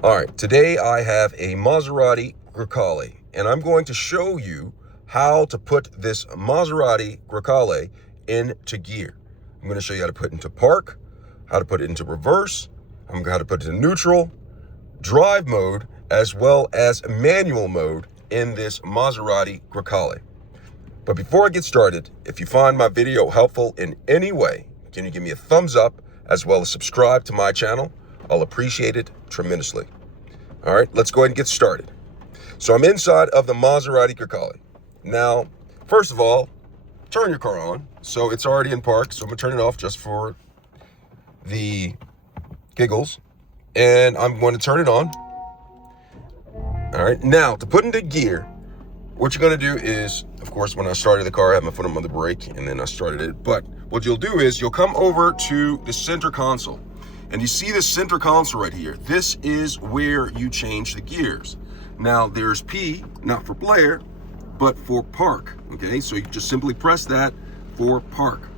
All right, today I have a Maserati Grecale, and I'm going to show you how to put this Maserati Grecale into gear. I'm going to show you how to put it into park, how to put it into reverse, how to put it in neutral, drive mode, as well as manual mode in this Maserati Grecale. But before I get started, if you find my video helpful in any way, can you give me a thumbs up as well as subscribe to my channel? I'll appreciate it tremendously. All right, let's go ahead and get started. So I'm inside of the Maserati Grecale. Now, first of all, turn your car on. So it's already in park, so I'm gonna turn it off just for the giggles. And I'm going to turn it on. All right, now to put into gear, what you're gonna do is, of course, when I started the car, I had my foot on the brake and then I started it. But what you'll do is you'll come over to the center console. And you see this center console right here. This is where you change the gears. Now there's P, not for Blair, but for park, okay? So you just simply press that for park.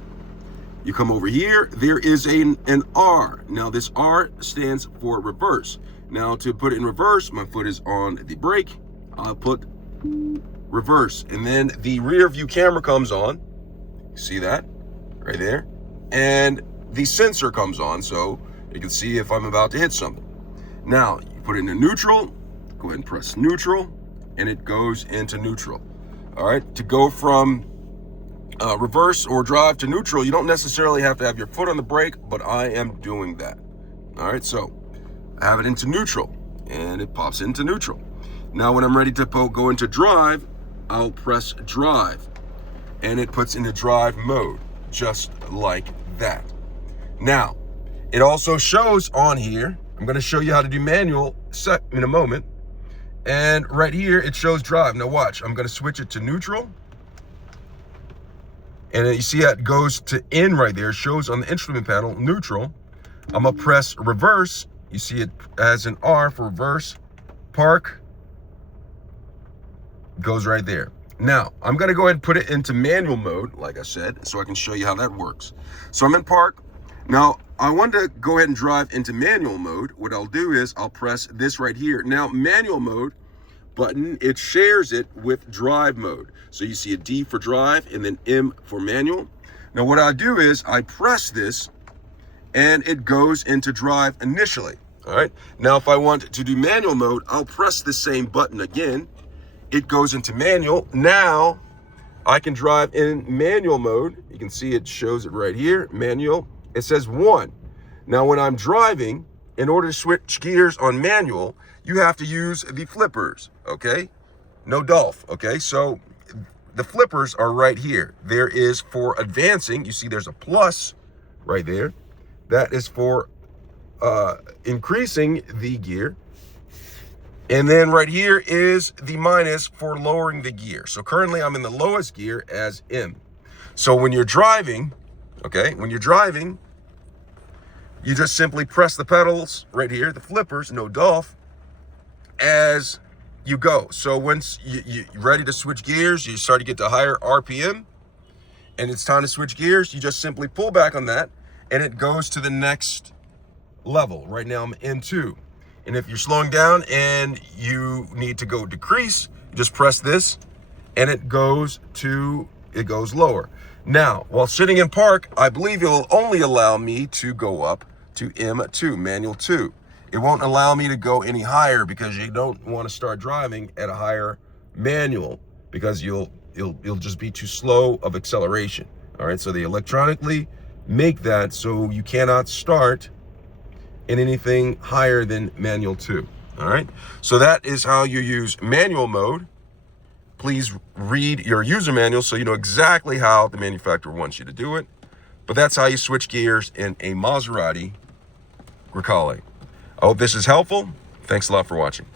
You come over here, there is an R. Now this R stands for reverse. Now to put it in reverse, my foot is on the brake. I'll put reverse. And then the rear view camera comes on. See that right there? And the sensor comes on, so you can see if I'm about to hit something. Now, you put it into neutral, go ahead and press neutral, and it goes into neutral. All right, to go from reverse or drive to neutral, you don't necessarily have to have your foot on the brake, but I am doing that. All right, so I have it into neutral, and it pops into neutral. Now, when I'm ready to go into drive, I'll press drive, and it puts into drive mode, just like that. Now, it also shows on here, I'm going to show you how to do manual in a moment. And right here, it shows drive. Now watch, I'm going to switch it to neutral. And you see how it goes to in right there. It shows on the instrument panel, neutral. I'm going to press reverse. You see it as an R for reverse. Park. Goes right there. Now, I'm going to go ahead and put it into manual mode, like I said, so I can show you how that works. So I'm in park. Now, I want to go ahead and drive into manual mode. What I'll do is I'll press this right here. Now, manual mode button, it shares it with drive mode. So you see a D for drive and then M for manual. Now, what I do is I press this and it goes into drive initially. All right. Now, if I want to do manual mode, I'll press the same button again. It goes into manual. Now, I can drive in manual mode. You can see it shows it right here, manual. It says 1. Now, when I'm driving, in order to switch gears on manual, you have to use the flippers, okay? No Dolph, okay? So the flippers are right here. There is for advancing. You see there's a plus right there. That is for increasing the gear. And then right here is the minus for lowering the gear. So currently I'm in the lowest gear as M. So when you're driving, okay, when you're driving, you just simply press the pedals right here, the flippers, no Dolph, as you go. So once you're ready to switch gears, you start to get to higher RPM, and it's time to switch gears, you just simply pull back on that, and it goes to the next level. Right now I'm N2. And if you're slowing down and you need to go decrease, you just press this, and it goes lower. Now, while sitting in park, I believe it will only allow me to go up to M2, manual 2. It won't allow me to go any higher because you don't want to start driving at a higher manual because you'll just be too slow of acceleration. All right, so they electronically make that so you cannot start in anything higher than manual 2. All right, so that is how you use manual mode. Please read your user manual so you know exactly how the manufacturer wants you to do it. But that's how you switch gears in a Maserati Grecale. I hope this is helpful. Thanks a lot for watching.